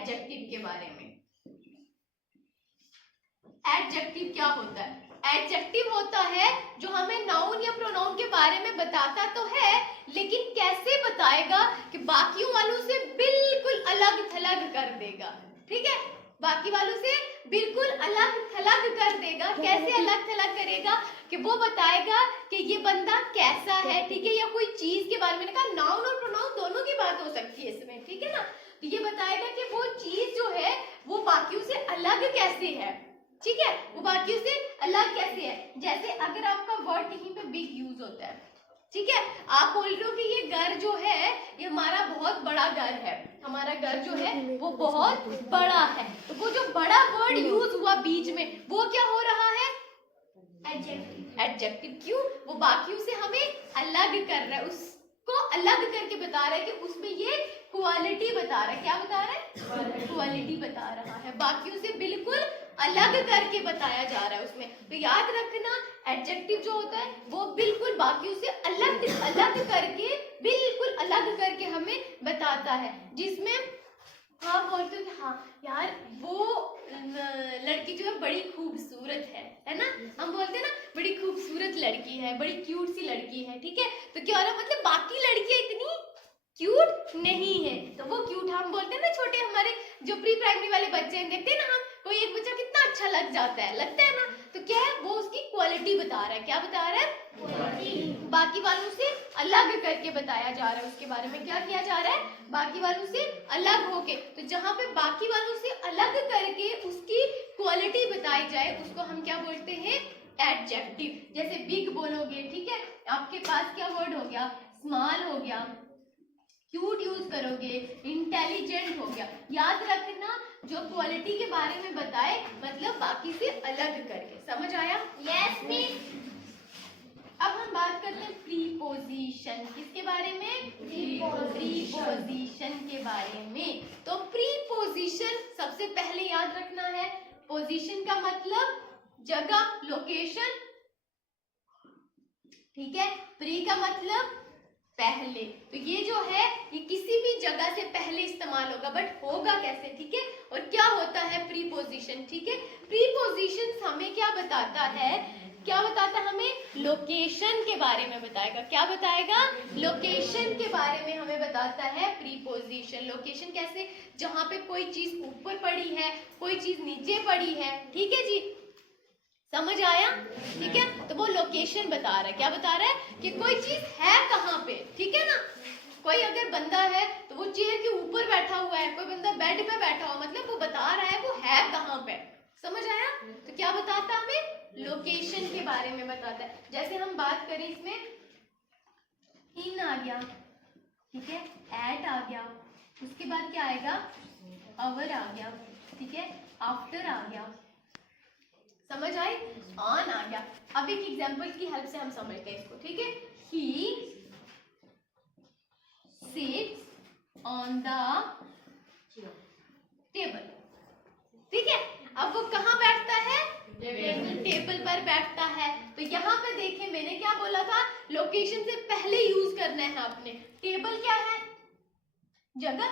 Adjective के बारे में। एडजेक्टिव क्या होता है? एडजेक्टिव होता है जो हमें नाउन या प्रोनाउन के बारे में बताता तो है, लेकिन कैसे बताएगा कि बाकियों वालों से बिल्कुल अलग थलग कर देगा। ठीक है, बाकी वालों से बिल्कुल अलग थलग कर देगा। कैसे अलग थलग करेगा? कि वो बताएगा कि ये बंदा कैसा है, ठीक है, या कोई चीज के बारे में। कहा नाउन और प्रोनाउन दोनों की बात हो सकती है इसमें, ठीक है ना। तो ये बताएगा कि वो चीज जो है वो बाकियों से अलग कैसे है, ठीक है, वो बाकियों से अलग कैसे है। जैसे अगर आपका वर्ड कहीं पे बिग यूज होता है, ठीक है, आप बोल रहे हो कि ये घर जो है ये हमारा बहुत बड़ा घर है, हमारा घर जो है वो बहुत बड़ा है, तो वो जो बड़ा वर्ड यूज हुआ बीच में वो क्या हो रहा है? एडजेक्टिव। एडजेक्टिव क्यों? वो बाकियों से हमें अलग कर रहा है, उसको अलग करके बता रहा है कि उसमें ये क्वालिटी बता रहा है। क्या बता रहा है? क्वालिटी बता रहा है, बाकियों से बिल्कुल अलग करके बताया जा रहा है उसमें। तो याद रखना एडजेक्टिव जो होता है वो बिल्कुल बाकियों से अलग अलग करके, बिल्कुल अलग करके हमें बताता है। जिसमें हाँ बोलते हो कि हाँ यार वो लड़की जो है बड़ी खूबसूरत है ना, हम बोलते हैं ना बड़ी खूबसूरत लड़की है, बड़ी क्यूट सी लड़की है, ठीक है। तो क्या हो रहा, मतलब बाकी लड़कियां इतनी क्यूट नहीं है, तो वो क्यूट हम बोलते हैं ना, छोटे हमारे जो प्री प्राइमरी वाले बच्चे हैं, देखते हैं ना हम, कोई एक बच्चा कितना अच्छा लग जाता है, लगता है ना, तो क्या है वो उसकी क्वालिटी बता रहा है। क्या बता रहा है? क्वालिटी। बाकी वालों से अलग करके बताया जा रहा है, उसके बारे में क्या किया जा रहा है? बाकी वालों से अलग होके। तो जहाँ पे बाकी वालों से अलग करके उसकी क्वालिटी बताई जाए उसको हम क्या बोलते हैं? एडजेक्टिव। जैसे बिग बोलोगे, ठीक है, आपके पास क्या वर्ड हो गया? स्मॉल हो गया, क्यूट यूज करोगे, इंटेलिजेंट हो गया। याद रखना जो क्वालिटी के बारे में बताए मतलब बाकी से अलग करके। समझ आया? Yes miss. अब हम बात करते हैं प्रीपोजिशन। किसके बारे में? प्रीपोजिशन के बारे में। तो प्रीपोजिशन सबसे पहले याद रखना है, पोजीशन का मतलब जगह, लोकेशन, ठीक है। प्री का मतलब पहले, तो ये जो है ये किसी भी जगह से पहले इस्तेमाल होगा, बट होगा कैसे, ठीक है। और क्या होता है प्रीपोजिशन, ठीक है। प्रीपोजिशन हमें क्या बताता है? क्या बताता है हमें? लोकेशन के बारे में बताएगा। क्या बताएगा? लोकेशन के बारे में हमें बताता है प्रीपोजिशन। लोकेशन कैसे? जहां पे कोई चीज ऊपर पड़ी है, कोई चीज नीचे पड़ी है, ठीक है जी, समझ आया? ठीक है, तो वो लोकेशन बता रहा है। क्या बता रहा है? कि कोई चीज है कहाँ पे, ठीक है ना। कोई अगर बंदा है तो वो चेयर के ऊपर बैठा हुआ है, कोई बंदा बेड पे बैठा हुआ, मतलब वो बता रहा है वो है कहाँ पे। समझ आया? तो क्या बताता है हमें? लोकेशन के बारे में बताता है। जैसे हम बात करें इसमें इन आ गया, ठीक है, एट आ गया, उसके बाद क्या आएगा? अवर आ गया, ठीक है, आफ्टर आ गया, समझ आई? ऑन आ गया। अब एक एग्जांपल की हेल्प से हम समझते हैं इसको, ठीक है। He sits on the table, ठीक है। अब वो कहाँ बैठता है? टेबल पर बैठता है। तो यहाँ पे देखें मैंने क्या बोला था? लोकेशन से पहले यूज करना है आपने। टेबल क्या है? जगह,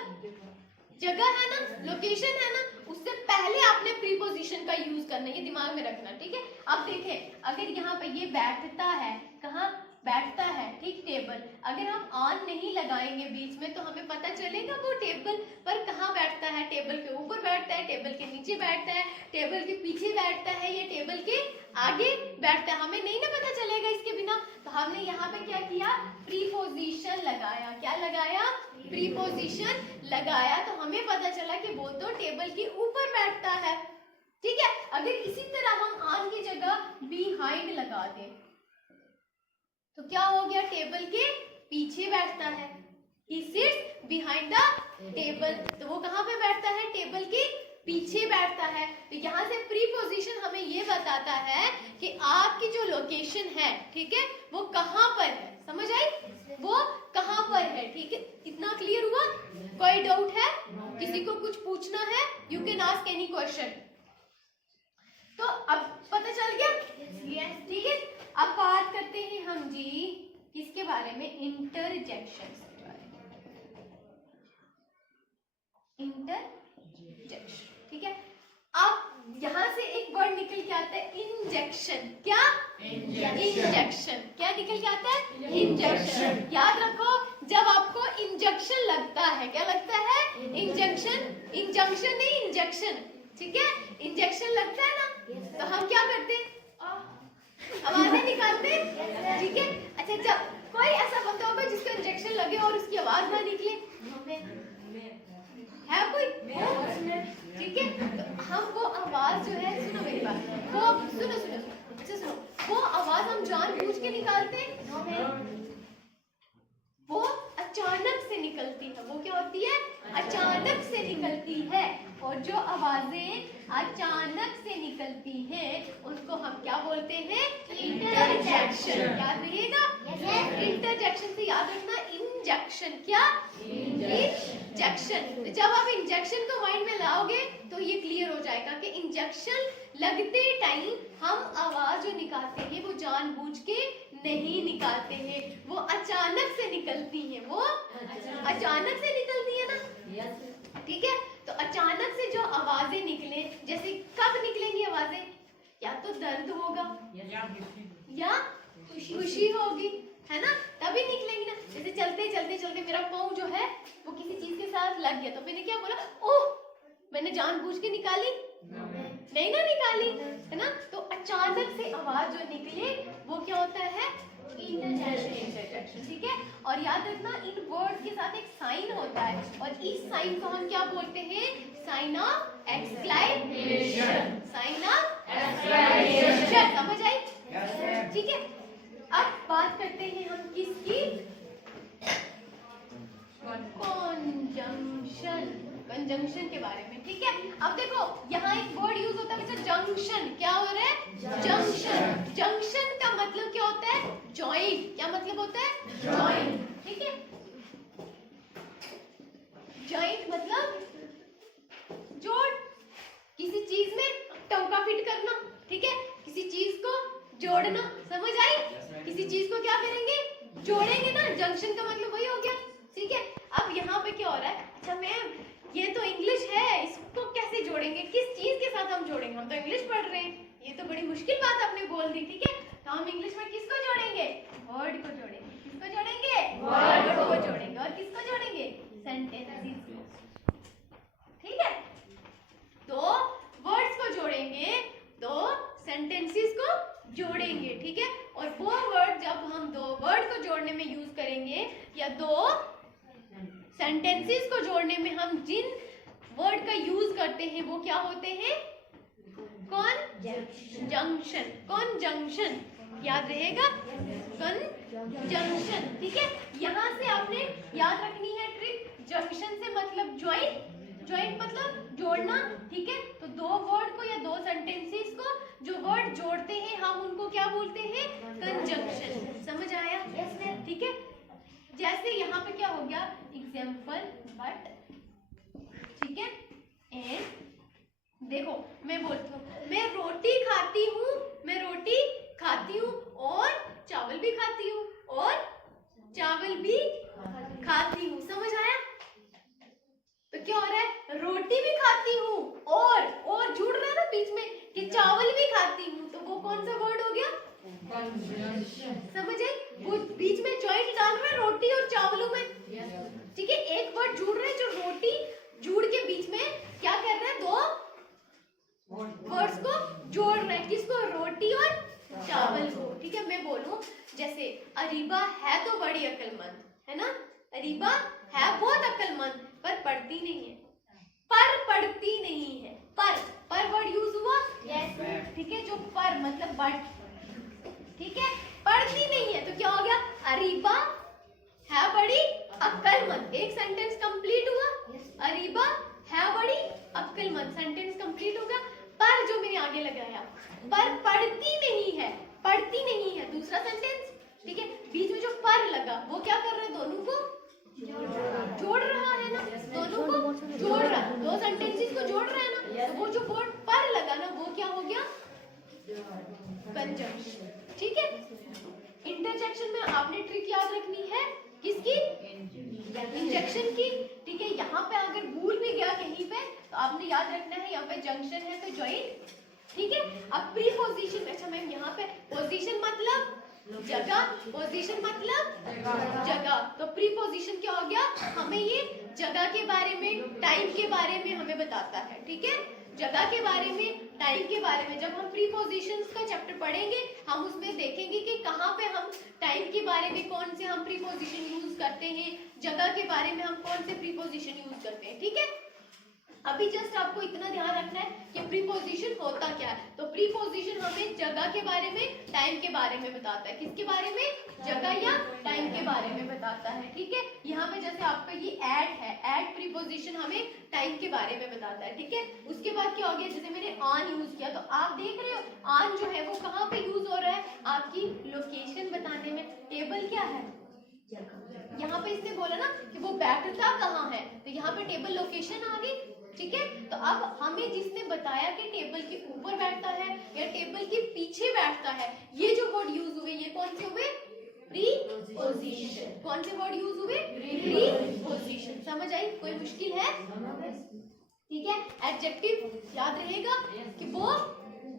जगह है ना, लोकेशन है ना, उससे पहले आपने प्रीपोजिशन का यूज करना है, ये दिमाग में रखना, ठीक है। अब देखें अगर यहाँ पे ये बैठता है, कहाँ बैठता है? ठीक, टेबल। अगर हम ऑन नहीं लगाएंगे बीच में तो हमें पता चलेगा वो टेबल पर कहाँ बैठता है। टेबल के ऊपर बैठता है, टेबल के नीचे बैठता है, टेबल के पीछे बैठता है, या टेबल के आगे बैठता है, हमें नहीं ना पता चलेगा इसके बिना। तो हमने यहाँ पे क्या किया? प्रीपोजिशन लगाया। क्या लगाया? प्रीपोजिशन लगाया, तो हमें पता चला कि वो तो टेबल के ऊपर बैठता है, ठीक है। अगर इसी तरह हम ऑन की जगह बिहाइंड लगा दें तो क्या हो गया? टेबल के पीछे बैठता है। He sits behind the table, तो वो कहाँ पे बैठता है? टेबल के पीछे बैठता है। तो यहाँ से प्रीपोजिशन हमें ये बताता है कि आपकी जो लोकेशन है, ठीक है, वो कहाँ पर है। समझ आई? वो कहाँ पर है, ठीक है। इतना क्लियर हुआ? कोई डाउट है? किसी को कुछ पूछना है? You can ask any question. तो अब पता चल गया? यस, ठीक है। अब बात करते हैं हम जी किसके बारे में? इंटरजेक्शन के बारे में। इंटरजेक्शन ठीक है। अब यहाँ से एक वर्ड निकल के आता है इंजेक्शन। क्या? इंजेक्शन। क्या निकल के आता है? इंजेक्शन। याद रखो, जब आपको इंजेक्शन लगता है, क्या लगता है? इंजेक्शन। इंजंक्शन नहीं, इंजेक्शन। ठीक है, इंजेक्शन लगता है ना, तो हम क्या करते हैं? आवाजें निकालते हैं। ठीक है। अच्छा, जब कोई ऐसा बंदा होगा जिसको इंजेक्शन लगे और उसकी आवाज ना निकले, है कोई? ठीक है, तो हम वो आवाज जो है, सुनो मेरी बात, वो सुनो सुनो सुनो, अच्छा सुनो, वो आवाज हम जानबूझ के निकालते हैं, वो अचानक से निकलती है। वो क्या होती है? अचानक से निकलती है। और जो आवाजें अचानक से निकलती हैं उनको हम क्या बोलते हैं? इंटरजेक्शन। याद रहिएगा, इंटरजेक्शन से याद रखना इंजेक्शन। क्या? इंजेक्शन। जब आप इंजेक्शन को माइंड में लाओगे तो ये क्लियर हो जाएगा कि इंजेक्शन लगते टाइम हम आवाज जो निकालते हैं वो जानबूझ के नहीं निकालते हैं, वो अचानक से निकलती हैं। वो अचानक से निकलती है ना। ठीक है, तो अचानक से जो आवाजें निकले, जैसे कब निकलेंगी आवाजें? या तो दर्द होगा या खुशी होगी, है ना, तभी निकलेंगी ना। जैसे चलते चलते चलते मेरा पाँव जो है वो किसी चीज के साथ लग गया, तो मैंने क्या बोला? ओह, मैंने जानबूझ के निकाली नहीं ना, निकाली, है ना। तो अचानक से आवाज जो निकले वो क्या होता है? इंटरजेक्शन। ठीक है, और याद रखना इन वर्ड के साथ एक साइन होता है, और इस साइन को हम क्या बोलते हैं? Sign of exclamation. Sign of exclamation. समझ आई? ठीक है, अब बात करते हैं हम किसकी? कंजंक्शन। कंजंक्शन के बारे में। ठीक है, अब देखो यहाँ एक वर्ड यूज होता है बच्चा, जंक्शन। क्या हो रहा है? जंक्शन। जंक्शन का मतलब क्या होता है? जॉइंट। क्या मतलब होता है? जॉइंट। ठीक है, जॉइंट मतलब जोड़, किसी चीज में टोका फिट करना। ठीक है, किसी चीज को जोड़ना। समझ आई? किसी चीज को क्या करेंगे? जोड़ेंगे ना। जंक्शन का मतलब वही हो गया। ठीक है, अब यहाँ पे क्या हो रहा है? अच्छा मैम, ये तो इंग्लिश है, इसको कैसे जोड़ेंगे? किस चीज के साथ हम जोड़ेंगे? हम तो इंग्लिश पढ़ रहे हैं, ये तो बड़ी मुश्किल बात आपने बोल दी। ठीक है, तो हम इंग्लिश में किसको जोड़ेंगे? वर्ड को जोड़ेंगे। किसको जोड़ेंगे? वर्ड को जोड़ेंगे। और किसको जोड़ेंगे? सेंटेंसेस को। ठीक है, तो वर्ड्स को जोड़ेंगे, तो सेंटेंसेस को जोड़ेंगे। ठीक है, और वो वर्ड जब हम दो वर्ड को जोड़ने में यूज करेंगे या दो सेंटेंसेस को जोड़ने में हम जिन वर्ड का यूज करते हैं वो क्या होते हैं? कंजंक्शन। कंजंक्शन याद रहेगा, कंजंक्शन। ठीक है, यहाँ से आपने याद रखनी है ट्रिक। जंक्शन से मतलब ज्वाइंट, ज्वाइंट मतलब जोड़ना। ठीक है, तो दो वर्ड को या दो सेंटेंसेस को जो वर्ड जोड़ते हैं हम उनको क्या बोलते हैं? कंजंक्शन। समझ आया? ठीक है, जैसे यहाँ पे क्या हो गया? Example but. ठीक है, एंड देखो मैं बोलती हूँ, मैं रोटी खाती हूँ, मैं रोटी खाती हूँ और चावल भी खाती हूँ और चावल भी खाती हूँ। समझ आया? तो क्या हो रहा है? रोटी भी खाती हूँ और जुड़ रहा है ना बीच में कि चावल भी खाती हूँ, तो वो कौन सा वर्ड हो गया? समझ आई? वो बीच में जॉइंट डाल रहा है रोटी और चावलों में। ठीक है, एक वर्ड जुड़ रहा है जो रोटी जुड़ के बीच में क्या कर रहा है? दो वर्ड्स को जोड़ रहा है। किसको? रोटी और चावल को। ठीक है, मैं बोलूं जैसे अरीबा है तो बड़ी अक्लमंद, है ना। अरीबा है बहुत अक्लमंद पर पढ़ती नहीं है। पर पढ़ती नहीं है। पर वर्ड यूज हुआ। ठीक है, जो पर मतलब बट। ठीक है, पढ़ती नहीं है तो क्या हो गया? अरीबा है बड़ी अक्लमंद। एक सेंटेंस कंप्लीट हुआ। अरीबा है बड़ी अक्लमंद, सेंटेंस कंप्लीट होगा। पर जो मैंने आगे लगाया, पर पढ़ती नहीं है, पढ़ती नहीं है, दूसरा सेंटेंस। ठीक है, बीच में जो पर लगा वो क्या कर रहा है? दोनों को जोड़ रहा है ना, दोनों को जोड़ रहा है, दो सेंटेंसेस को जोड़ रहा है ना। तो वो जो वर्ड पर लगा ना वो क्या हो गया? कंजंक्शन। ठीक है, इंटरजेक्शन में आपने ट्रिक याद रखनी है किसकी? इंजेक्शन की। ठीक है, यहाँ पे अगर भूल भी गया कहीं पे तो आपने याद रखना है यहाँ पे जंक्शन है तो ज्वाइंट, ठीक है। अब प्रीपोजिशन, अच्छा मैम यहाँ पे पोजीशन मतलब जगह, पोजीशन मतलब जगह, तो प्रीपोजिशन क्या हो गया, हमें ये जगह के बारे में, टाइम के बारे में हमें बताता है, ठीक है। जगह के बारे में, टाइम के बारे में। जब हम प्रीपोजिशंस का चैप्टर पढ़ेंगे हम उसमें देखेंगे कि कहाँ पे हम टाइम के बारे में कौन से हम प्रीपोजिशन यूज करते हैं, जगह के बारे में हम कौन से प्रीपोजिशन यूज करते हैं, ठीक है। अभी जस्ट आपको इतना ध्यान रखना है कि प्रीपोजिशन होता क्या है। तो प्रीपोजिशन हमें जगह के बारे में, टाइम के बारे में बताता है। किसके बारे में, जगह या टाइम के बारे में बताता है, ठीक है। यहाँ पे जैसे आपका ये एट है, एट प्रीपोजिशन हमें टाइम के बारे में बताता है, ठीक है। उसके बाद क्या हो गया, जैसे मैंने ऑन यूज किया तो आप देख रहे हो ऑन जो है वो कहाँ पे यूज हो रहा है, आपकी लोकेशन बताने में। टेबल क्या है, यहाँ पे इसने बोला ना कि वो बैठता कहाँ है, तो यहाँ पे टेबल लोकेशन आ गई, ठीक है। तो अब हमें जिसने बताया कि टेबल के ऊपर बैठता है या टेबल के पीछे बैठता है, ये जो वर्ड यूज हुए ये कौन से हुए, प्रीपोजिशन। कौन से वर्ड यूज हुए, प्रीपोजिशन। समझ आई, कोई मुश्किल है, ठीक है। एडजेक्टिव याद रहेगा कि वो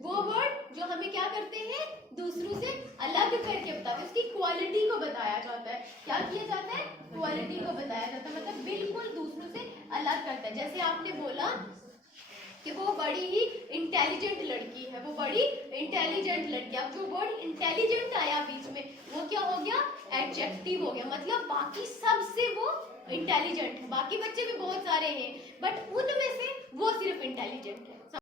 वर्ड जो हमें क्या करते हैं, दूसरों से अलग करके बताते हैं, उसकी क्वालिटी को बताया जाता है। क्या किया जाता है, क्वालिटी को बताया जाता है, मतलब बिल्कुल दूसरों से अलग करता है। जैसे आपने बोला कि वो बड़ी ही इंटेलिजेंट लड़की है, वो बड़ी इंटेलिजेंट लड़की। अब जो वर्ड इंटेलिजेंट आया बीच में वो क्या हो गया, एडजेक्टिव हो गया, मतलब बाकी सबसे वो इंटेलिजेंट है। बाकी बच्चे भी बहुत सारे हैं बट उनमें से वो सिर्फ इंटेलिजेंट है,